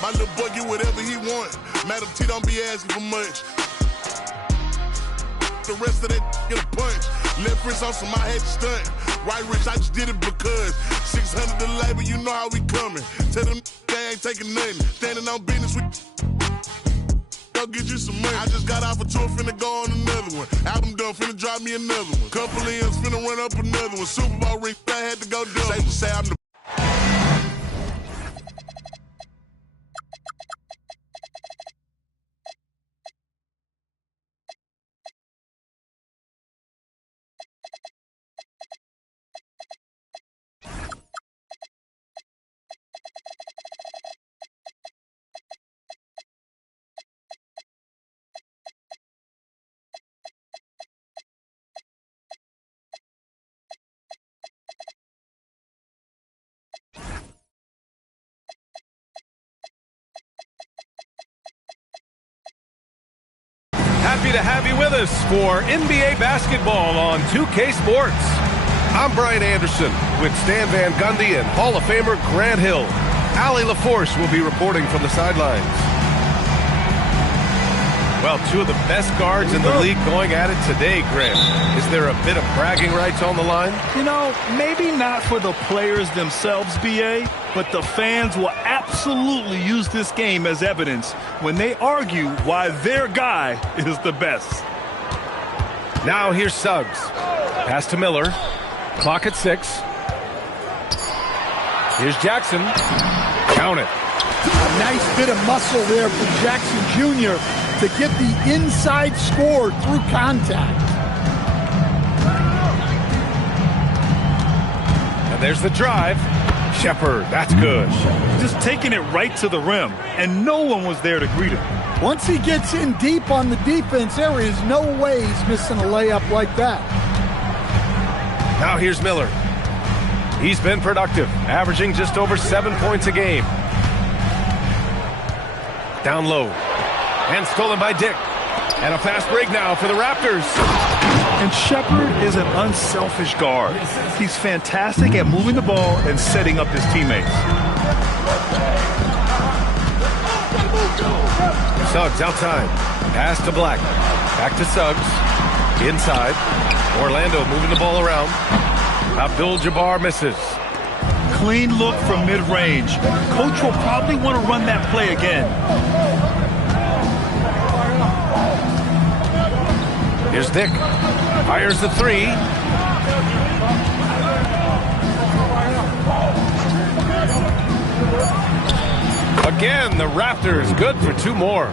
My little boy get whatever he want. Madam T don't be asking for much. The rest of that get a punch. Left wrist on some, I had to stunt. Right wrist, I just did it because 600 the labor, you know how we coming. Tell them they ain't taking nothing. Standing on business with go get you some money. I just got off a tour, finna go on another one. Album done, finna drop me another one. Couple of M's, finna run up another one. Super Bowl ring, I had to go do. Safe to say I'm the Happy to have you with us for NBA basketball on 2K Sports. I'm Brian Anderson with Stan Van Gundy and Hall of Famer Grant Hill. Allie LaForce will be reporting from the sidelines. Well, two of the best guards in the league going at it today, Grant. Is there a bit of bragging rights on the line? You know, maybe not for the players themselves, BA, but the fans will absolutely use this game as evidence when they argue why their guy is the best. Now here's Suggs. Pass to Miller. Clock at 6. Here's Jackson. Count it. A nice bit of muscle there for Jackson Jr. to get the inside score through contact. And there's the drive. Shepherd, that's good. Just taking it right to the rim, and no one was there to greet him. Once he gets in deep on the defense, there is no way he's missing a layup like that. Now here's Miller. He's been productive, averaging just over 7 points a game. Down low. And stolen by Dick. And a fast break now for the Raptors. And Shepherd is an unselfish guard. He's fantastic at moving the ball and setting up his teammates. Suggs outside. Pass to Black. Back to Suggs. Inside. Orlando moving the ball around. Abdul-Jabbar misses. Clean look from mid-range. Coach will probably want to run that play again. Here's Dick. Fires the 3. Again, the Raptors good for 2 more.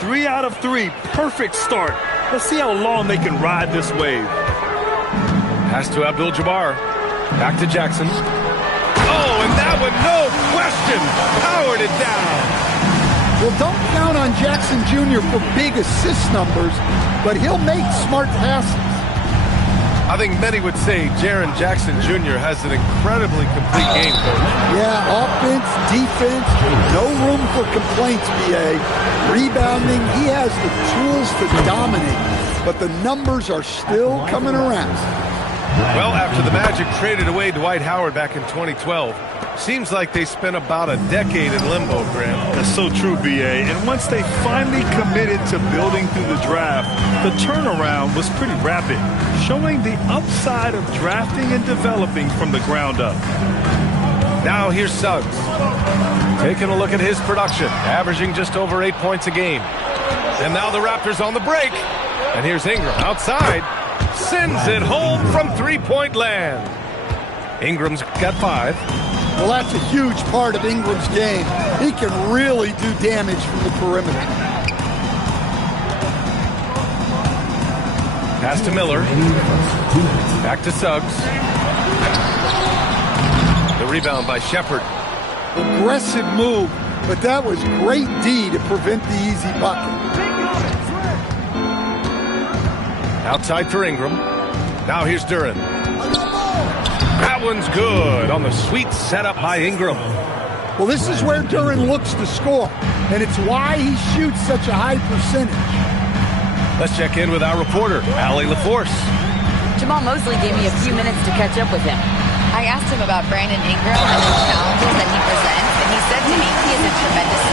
3 out of 3. Perfect start. Let's see how long they can ride this wave. Pass to Abdul-Jabbar. Back to Jackson. Oh, and that one, no question, powered it down. Well, don't count on Jackson Jr. for big assist numbers, but he'll make smart passes. I think many would say Jaren Jackson Jr. has an incredibly complete game, Coach. Yeah, offense, defense, no room for complaints, BA. Rebounding, he has the tools to dominate, but the numbers are still coming around. Well, after the Magic traded away Dwight Howard back in 2012, seems like they spent about a decade in limbo, Grant. That's so true, BA. And once they finally committed to building through the draft, the turnaround was pretty rapid, showing the upside of drafting and developing from the ground up. Now here's Suggs. Taking a look at his production, averaging just over 8 points a game. And now the Raptors on the break. And here's Ingram outside. Sends it home from three-point land. Ingram's got 5. Well, that's a huge part of Ingram's game. He can really do damage from the perimeter. Pass to Miller. Back to Suggs. The rebound by Shepherd. Aggressive move, but that was great D to prevent the easy bucket. Outside for Ingram. Now here's Duren. That one's good on the sweet setup by Ingram. Well, this is where Duren looks to score, and it's why he shoots such a high percentage. Let's check in with our reporter, Allie LaForce. Jamal Mosley gave me a few minutes to catch up with him. I asked him about Brandon Ingram and the challenges that he presents, and he said to me he is a tremendous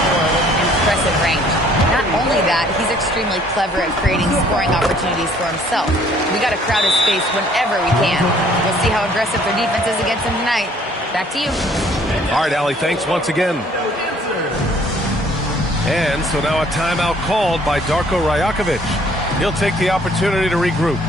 offensive range. Not only that, he's extremely clever at creating scoring opportunities for himself. We got to crowd his space whenever we can. We'll see how aggressive their defense is against him tonight. Back to you. All right, Allie, thanks once again. And so now a timeout called by Darko Rajakovic. He'll take the opportunity to regroup.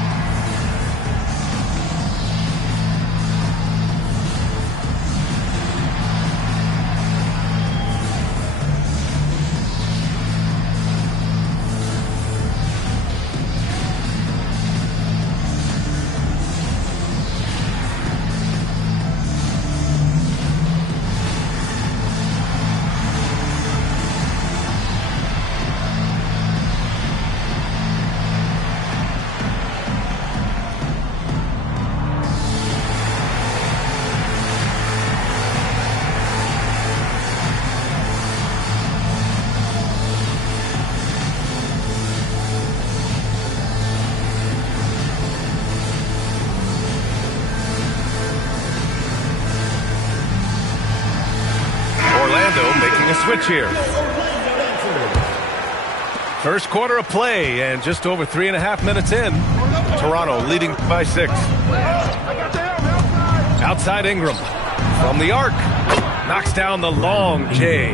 Making a switch here. First quarter of play and just over 3.5 minutes in. Toronto leading by 6. Outside Ingram from the arc. Knocks down the long J.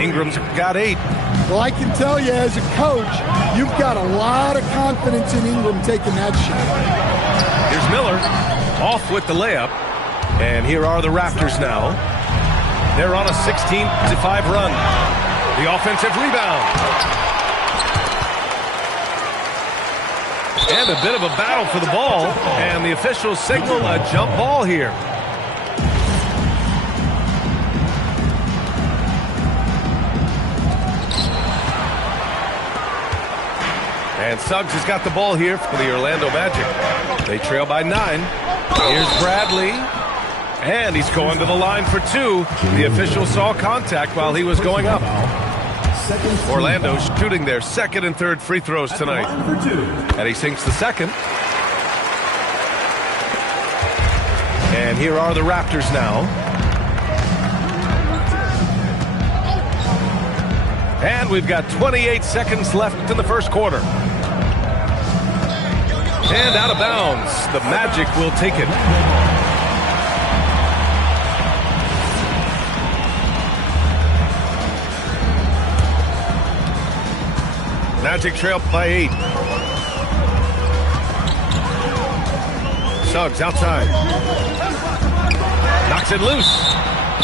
Ingram's got 8. Well, I can tell you as a coach, you've got a lot of confidence in Ingram taking that shot. Here's Miller off with the layup. And here are the Raptors now. They're on a 16-5 run. The offensive rebound. And a bit of a battle for the ball. And the officials signal a jump ball here. And Suggs has got the ball here for the Orlando Magic. They trail by 9. Here's Bradley. And he's going to the line for 2. The official saw contact while he was going up. Orlando shooting their second and third free throws tonight. And he sinks the second. And here are the Raptors now. And we've got 28 seconds left in the first quarter. And out of bounds. The Magic will take it. Magic trail by 8. Suggs outside. Knocks it loose.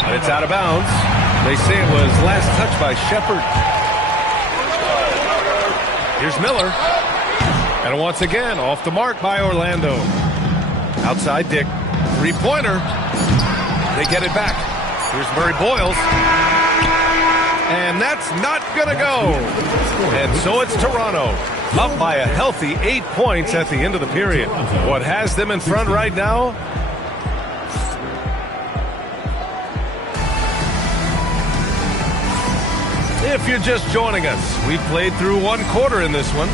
And it's out of bounds. They say it was last touched by Shepard. Here's Miller. And once again, off the mark by Orlando. Outside Dick. Three-pointer. They get it back. Here's Murray Boyles. And that's not going to go. And so it's Toronto, up by a healthy 8 points at the end of the period. What has them in front right now? If you're just joining us, we've played through 1 quarter in this one.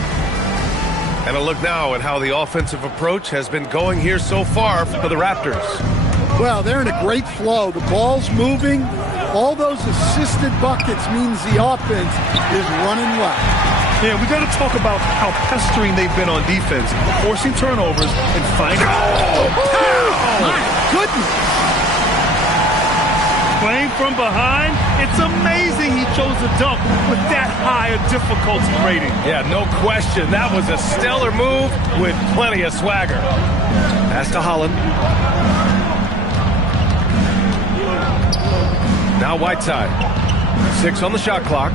And a look now at how the offensive approach has been going here so far for the Raptors. Well, they're in a great flow. The ball's moving. All those assisted buckets means the offense is running well. Yeah, we got to talk about how pestering they've been on defense, forcing turnovers and finding. My goodness! Playing from behind, it's amazing he chose to dunk with that high a difficulty rating. Yeah, no question. That was a stellar move with plenty of swagger. Pass to Holland. Now Whiteside. 6 on the shot clock.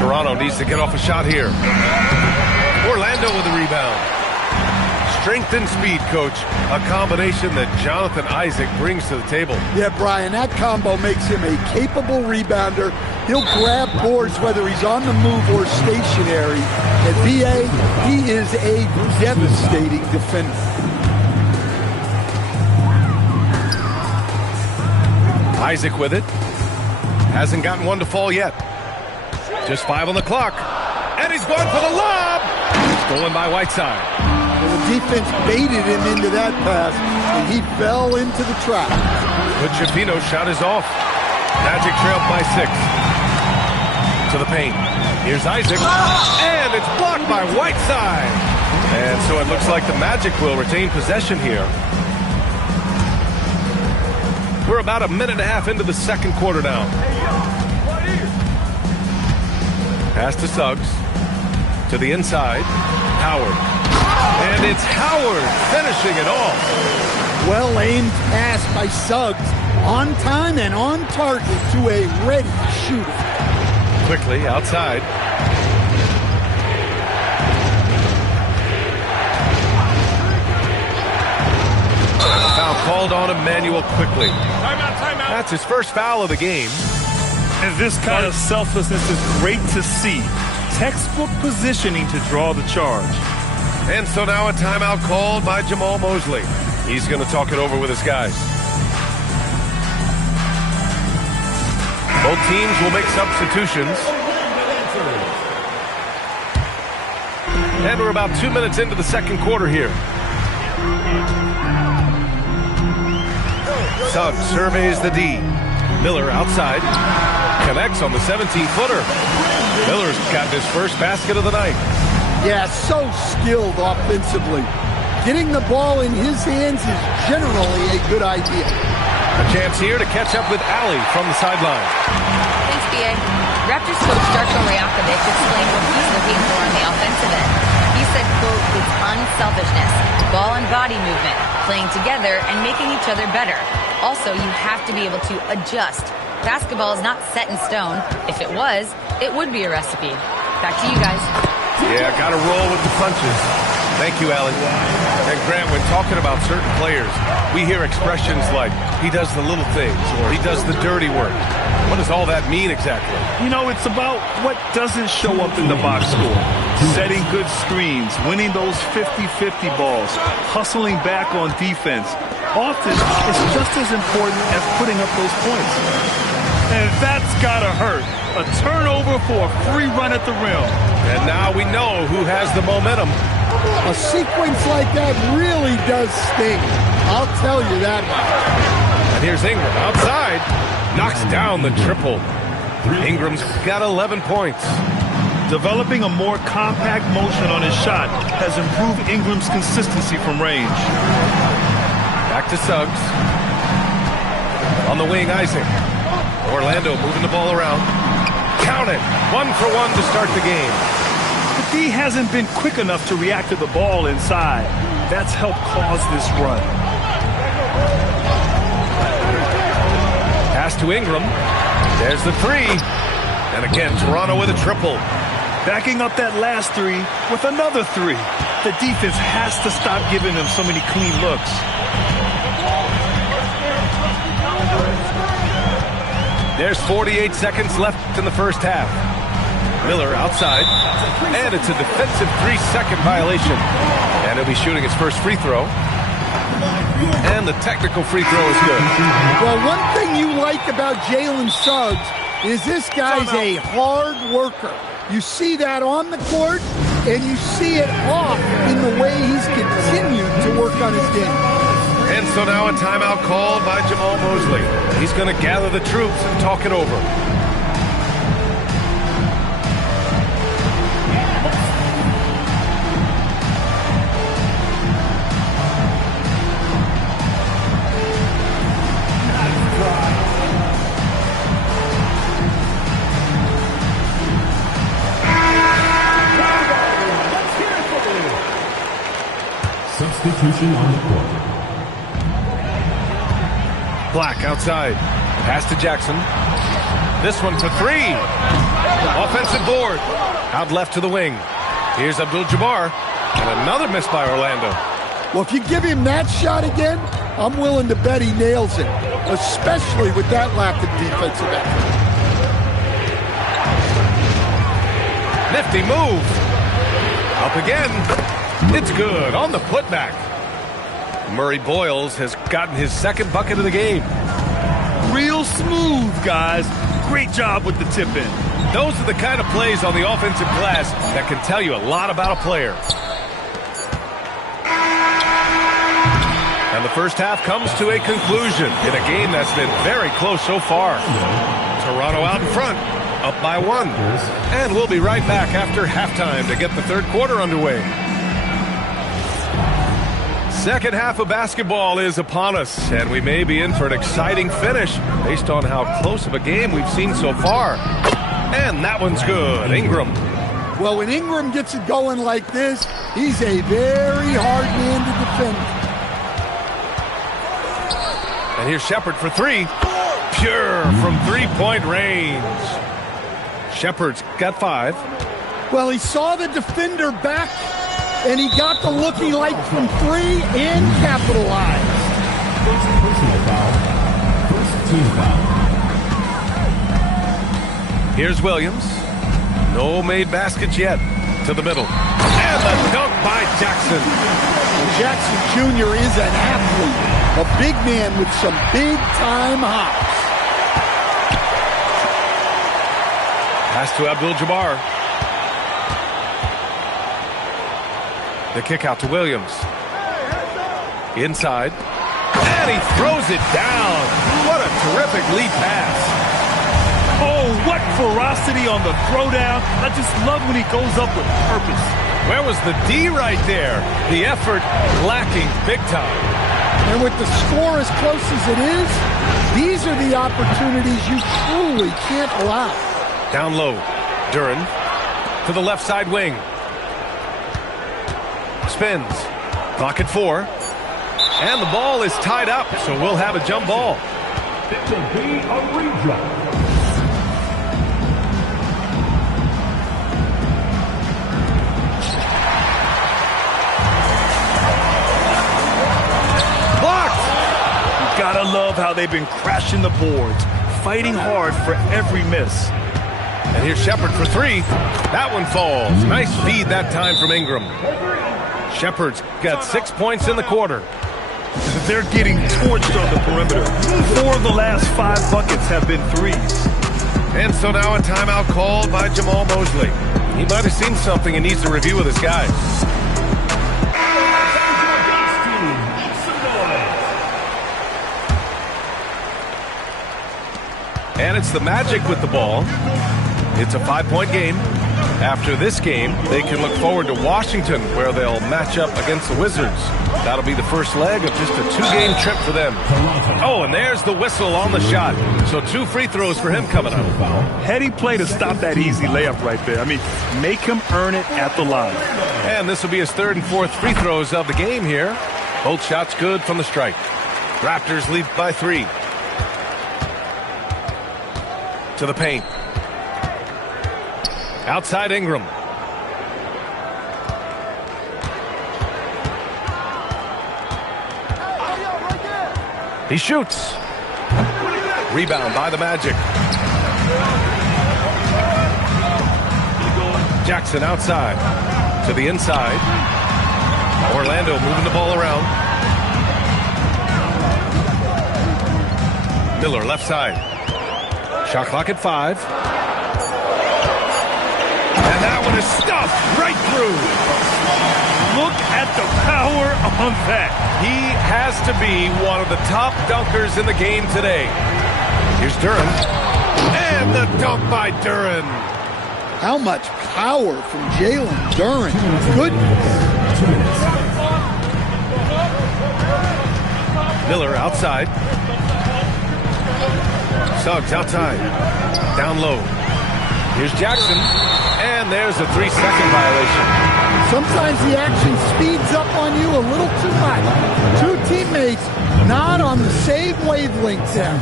Toronto needs to get off a shot here. Orlando with the rebound. Strength and speed, coach. A combination that Jonathan Isaac brings to the table. Yeah, Brian, that combo makes him a capable rebounder. He'll grab boards whether he's on the move or stationary. At VA, he is a devastating defender. Isaac with it. Hasn't gotten one to fall yet. Just 5 on the clock. And he's going for the lob. Stolen by Whiteside. Well, the defense baited him into that pass, and he fell into the trap. But Schifino's shot is off. Magic trailed by 6. To the paint. Here's Isaac. And it's blocked by Whiteside. And so it looks like the Magic will retain possession here. We're about a minute and a half into the second quarter now. Pass to Suggs. To the inside. Howard. And it's Howard finishing it off. Well-aimed pass by Suggs. On time and on target to a ready shooter. Quickly outside. Foul called on Emmanuel Quickly. Timeout. That's his first foul of the game. And this kind of selflessness is great to see. Textbook positioning to draw the charge. And so now a timeout called by Jamal Mosley. He's going to talk it over with his guys. Both teams will make substitutions. And we're about 2 minutes into the second quarter here. Suggs surveys the D. Miller outside. Connects on the 17-footer. Miller's gotten his first basket of the night. Yeah, so skilled offensively. Getting the ball in his hands is generally a good idea. A chance here to catch up with Allie from the sideline. Thanks, B.A. Raptors coach Darko Rajakovic explained what he's looking for on the offensive end. He said, quote, it's unselfishness, ball and body movement, playing together and making each other better. Also, you have to be able to adjust. Basketball is not set in stone. If it was, it would be a recipe. Back to you guys. Yeah, got to roll with the punches. Thank you, Allie. And Grant, when talking about certain players, we hear expressions like, he does the little things, or he does the dirty work. What does all that mean exactly? You know, it's about what doesn't show up in the box score. Setting good screens, winning those 50-50 balls, hustling back on defense. Often, it's just as important as putting up those points. And that's gotta hurt. A turnover for a free run at the rim. And now we know who has the momentum. A sequence like that really does sting. I'll tell you that much. And here's Ingram outside. Knocks down the triple. Ingram's got 11 points. Developing a more compact motion on his shot has improved Ingram's consistency from range. Back to Suggs. On the wing, Isaac. Orlando moving the ball around. Count it. 1 for 1 to start the game. The D hasn't been quick enough to react to the ball inside. That's helped cause this run. Pass to Ingram. There's the three. And again, Toronto with a triple. Backing up that last three with another three. The defense has to stop giving them so many clean looks. There's 48 seconds left in the first half. Miller outside. And it's a defensive 3-second violation. And he'll be shooting his first free throw. And the technical free throw is good. Well, one thing you like about Jalen Suggs is this guy's a hard worker. You see that on the court, and you see it off in the way he's continued to work on his game. And so now a timeout called by Jamal Mosley. He's going to gather the troops and talk it over. Substitution on the court. Black outside. Pass to Jackson. This one for three. Offensive board. Out left to the wing. Here's Abdul-Jabbar. And another miss by Orlando. Well, if you give him that shot again, I'm willing to bet he nails it, especially with that lack of defensive effort. Nifty move. Up again. It's good on the putback. Murray Boyles has gotten his second bucket of the game. Real smooth, guys. Great job with the tip-in. Those are the kind of plays on the offensive glass that can tell you a lot about a player. And the first half comes to a conclusion in a game that's been very close so far. Toronto out in front, up by 1. And we'll be right back after halftime to get the third quarter underway. Second half of basketball is upon us, and we may be in for an exciting finish based on how close of a game we've seen so far. And that one's good. Ingram. Well, when Ingram gets it going like this, he's a very hard man to defend. And here's Shepherd for 3. Pure from three-point range. Shepherd's got 5. Well, he saw the defender back, and he got the looking like from 3 and capitalized. First personal foul. First team foul. Here's Williams. No made baskets yet. To the middle. And the dunk by Jackson. Jackson Jr. is an athlete. A big man with some big-time hops. Pass to Abdul-Jabbar. The kick out to Williams. Inside. And he throws it down. What a terrific lead pass. Oh, what ferocity on the throwdown. I just love when he goes up with purpose. Where was the D right there? The effort lacking big time. And with the score as close as it is, these are the opportunities you truly can't allow. Down low. Duren to the left side wing. Spins. Clock at 4. And the ball is tied up, so we'll have a jump ball. It will be a rejump. Gotta love how they've been crashing the boards, fighting hard for every miss. And here's Shepherd for 3. That one falls. Nice feed that time from Ingram. Shepherd's got 6 points in the quarter. They're getting torched on the perimeter. 4 of the last 5 buckets have been threes. And so now a timeout called by Jamal Mosley. He might have seen something and needs to review with his guys. And it's the Magic with the ball. It's a 5-point game. After this game, they can look forward to Washington, where they'll match up against the Wizards. That'll be the first leg of just a 2-game trip for them. Oh, and there's the whistle on the shot. So 2 free throws for him coming up. Heady play to stop that easy layup right there. I mean, make him earn it at the line. And this will be his 3rd and 4th free throws of the game here. Both shots good from the strike. Raptors lead by 3. To the paint. Outside Ingram. He shoots. Rebound by the Magic. Jackson outside. To the inside. Orlando moving the ball around. Miller left side. Shot clock at 5. And that one is stuffed right through. Look at the power on that. He has to be one of the top dunkers in the game today. Here's Duren. And the dunk by Duren. How much power from Jalen Duren. Goodness. Miller outside. Suggs outside. Down low. Here's Jackson. And there's a 3-second violation. Sometimes the action speeds up on you a little too much. 2 teammates not on the same wavelength there.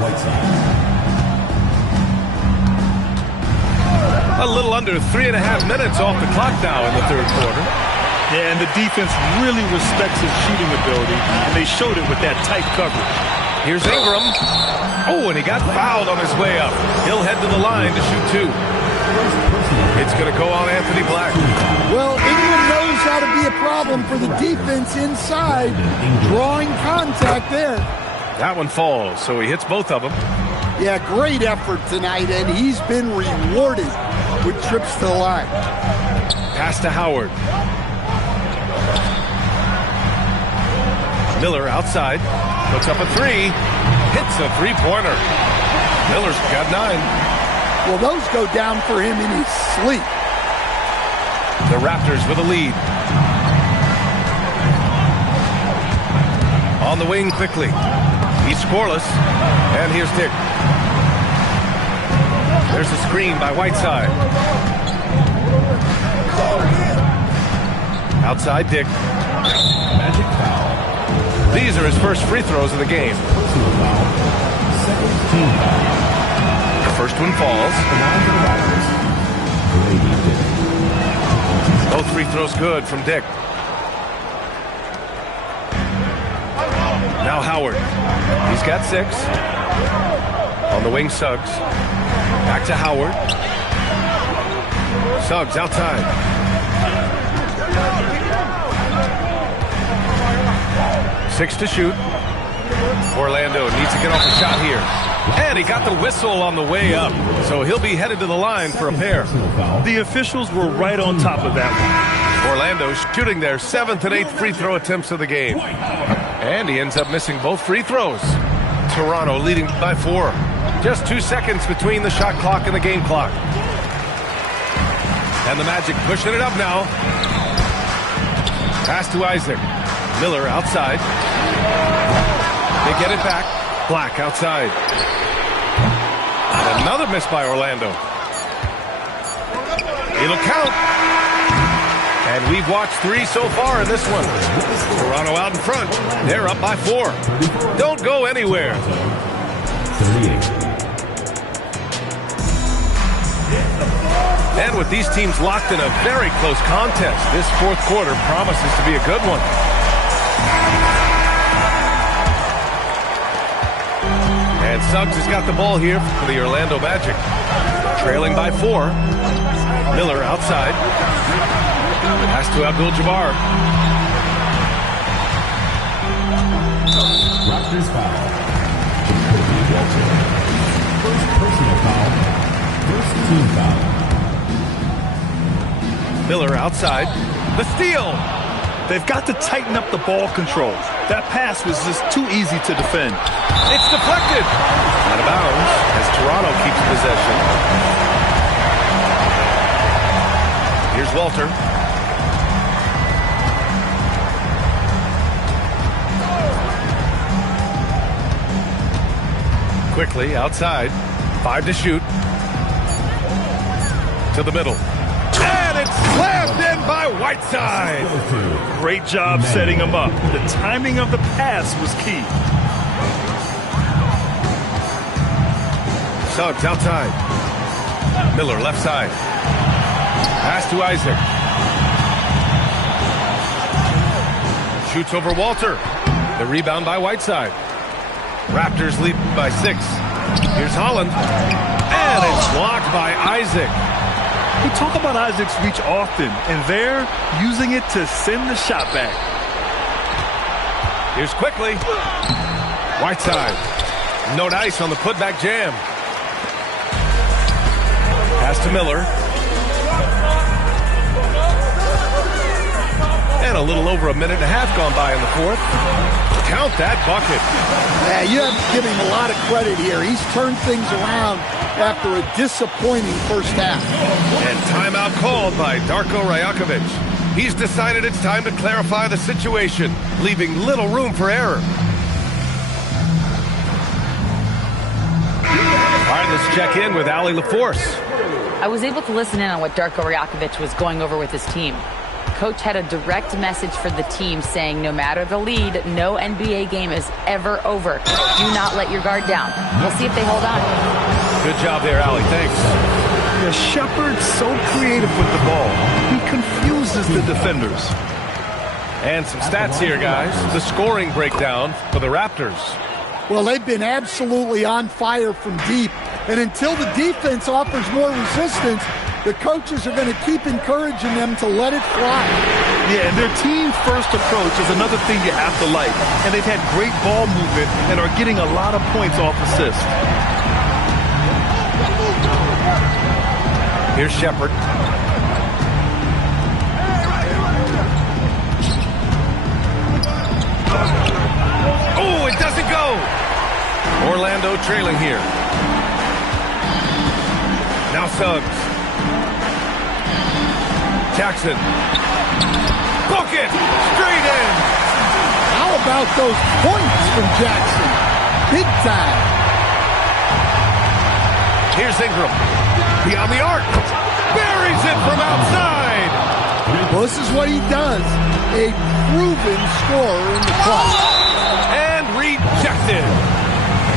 A little under 3.5 minutes off the clock now in the third quarter. Yeah, and the defense really respects his shooting ability, and they showed it with that tight coverage. Here's Ingram. Oh, and he got fouled on his way up. He'll head to the line to shoot 2. It's going to go on Anthony Black. Well, Ingram knows how to be a problem for the defense inside, drawing contact there. That one falls, so he hits both of them. Yeah, great effort tonight, and he's been rewarded with trips to the line. Pass to Howard. Miller outside. Puts up a three. Hits a three-pointer. Miller's got 9. Well, those go down for him in his sleep. The Raptors with a lead. On the wing quickly. He's scoreless. And here's Dick. There's a screen by Whiteside. Outside Dick. Magic foul. These are his first free throws of the game. Personal foul. Second team foul. The first one falls. The line for the Raptors. Grady Dick. Both free throws good from Dick. Now Howard. He's got 6. On the wing, Suggs. Back to Howard. Suggs outside. Six to shoot. Orlando needs to get off a shot here. And he got the whistle on the way up. So he'll be headed to the line for a pair. The officials were right on top of that one. Orlando shooting their 7th and 8th free throw attempts of the game. And he ends up missing both free throws. Toronto leading by 4. Just 2 seconds between the shot clock and the game clock. And the Magic pushing it up now. Pass to Isaac. Miller outside. They get it back. Black outside. And another miss by Orlando. It'll count. And we've watched 3 so far in this one. Toronto out in front. They're up by 4. Don't go anywhere. 38. And with these teams locked in a very close contest, this 4th quarter promises to be a good one. And Suggs has got the ball here for the Orlando Magic. Trailing by 4. Miller outside. Pass to Abdul-Jabbar. Raptors foul. Jacoby Walter. First personal foul. First team foul. Miller outside. The steal. They've got to tighten up the ball control. That pass was just too easy to defend. It's deflected. Out of bounds as Toronto keeps possession. Here's Walter. Quickly outside. 5 to shoot. To the middle. And it's slammed in by Whiteside. Great job setting him up. The timing of the pass was key. Suggs outside. Miller left side. Pass to Isaac. Shoots over Walter. The rebound by Whiteside. Raptors lead by 6. Here's Holland. And it's blocked by Isaac. We talk about Isaac's reach often, and they're using it to send the shot back. Here's quickly. Whiteside. No dice on the putback jam. Pass to Miller. And a little over a minute and a half gone by in the 4th. Count that bucket. Yeah, you have to give him a lot of credit here. He's turned things around after a disappointing first half. And timeout called by Darko Rajakovic. He's decided it's time to clarify the situation, leaving little room for error. All right, let's check in with Allie LaForce. I was able to listen in on what Darko Rajakovic was going over with his team. Coach had a direct message for the team saying no matter the lead, no NBA game is ever over. Do not let your guard down. We'll see if they hold on. Good job there, Allie. Thanks. Yeah, Shepard's so creative with the ball. He confuses the defenders. And some stats here, guys. The scoring breakdown for the Raptors. Well, they've been absolutely on fire from deep. And until the defense offers more resistance, the coaches are going to keep encouraging them to let it fly. Yeah, and their team-first approach is another thing you have to like. And they've had great ball movement and are getting a lot of points off assists. Here's Shepard. Orlando trailing here. Now Suggs. Jackson. Book it! Straight in! How about those points from Jackson? Big time. Here's Ingram. Beyond the arc. Buries it from outside. Well, this is what he does. A proven scorer in the clutch. And rejected.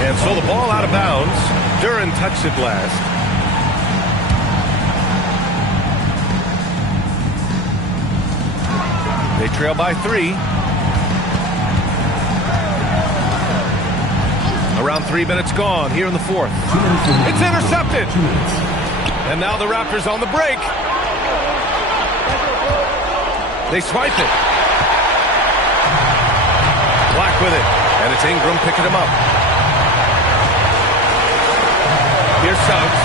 And so the ball out of bounds. Duren touched it last. They trail by 3. Around 3 minutes gone here in the fourth. It's intercepted. And now the Raptors on the break. They swipe it. Black with it. And it's Ingram picking him up. Here's Suggs.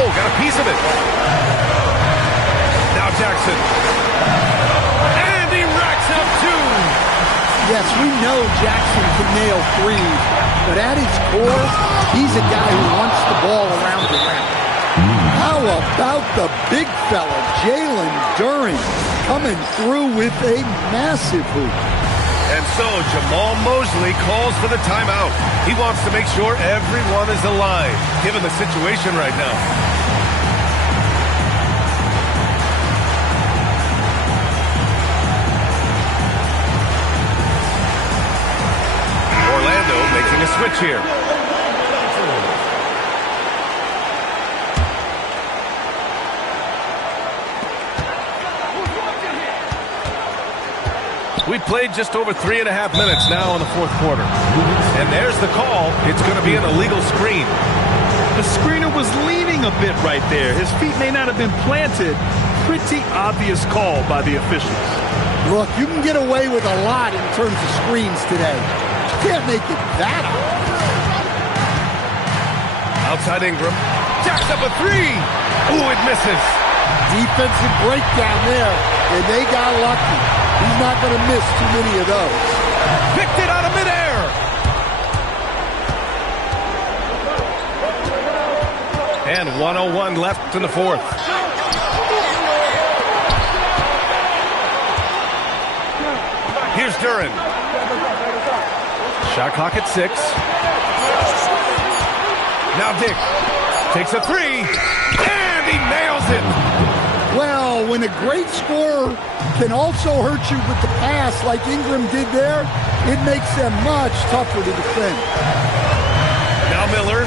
Oh, got a piece of it. Now Jackson. And he racks up 2. Yes, we know Jackson can nail threes, but at his core, he's a guy who wants the ball around the rim. How about the big fella, Jalen Duren, coming through with a massive hoop? And so Jamal Mosley calls for the timeout. He wants to make sure everyone is alive, given the situation right now. Orlando making a switch here. We played just over 3.5 minutes now in the fourth quarter. And there's the call. It's going to be an illegal screen. The screener was leaning a bit right there. His feet may not have been planted. Pretty obvious call by the officials. Look, you can get away with a lot in terms of screens today. You can't make it that obvious. Outside Ingram. Jacks up a 3. Ooh, it misses. Defensive breakdown there, and they got lucky. He's not going to miss too many of those. Picked it out of midair. And 1:01 left in the fourth. Here's Duren. Shot clock at 6. Now Dick takes a 3. And he nails it. Well, when a great scorer can also hurt you with the pass like Ingram did there, it makes them much tougher to defend. Now Miller.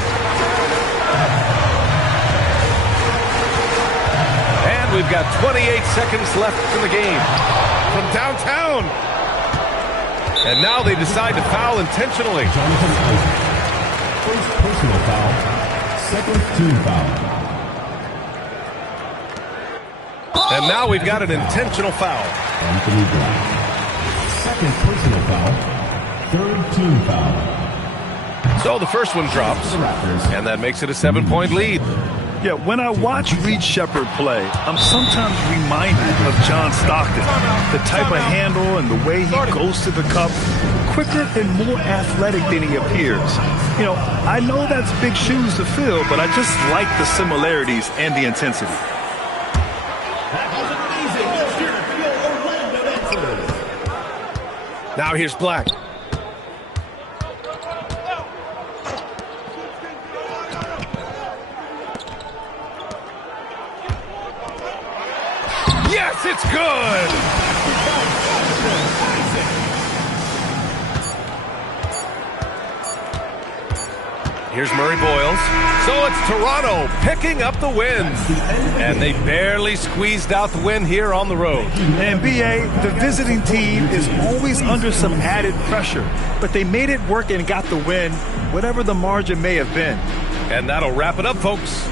And we've got 28 seconds left in the game. From downtown. And now they decide to foul intentionally. Jonathan Isaac. First personal foul. Second team foul. And now we've got an intentional foul. Anthony Black. Second personal foul. Third team foul. So the first one drops, and that makes it a 7-point lead. Yeah, when I watch Reed Sheppard play, I'm sometimes reminded of John Stockton. The type of handle and the way he goes to the cup, quicker and more athletic than he appears. You know, I know that's big shoes to fill, but I just like the similarities and the intensity. Now here's Black. Yes, it's good! Here's Murray Boyles. So it's Toronto picking up the win. And they barely squeezed out the win here on the road. And BA, the visiting team is always under some added pressure. But they made it work and got the win, whatever the margin may have been. And that'll wrap it up, folks.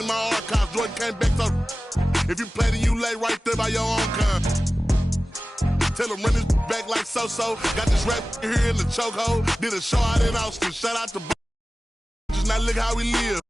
in my archives. Jordan came back so. If you play, then you lay right there by your own kind. Tell him run his back like so-so. Got this rap here in the chokehold. Did a show out in Austin. Shout out to just now look how we live.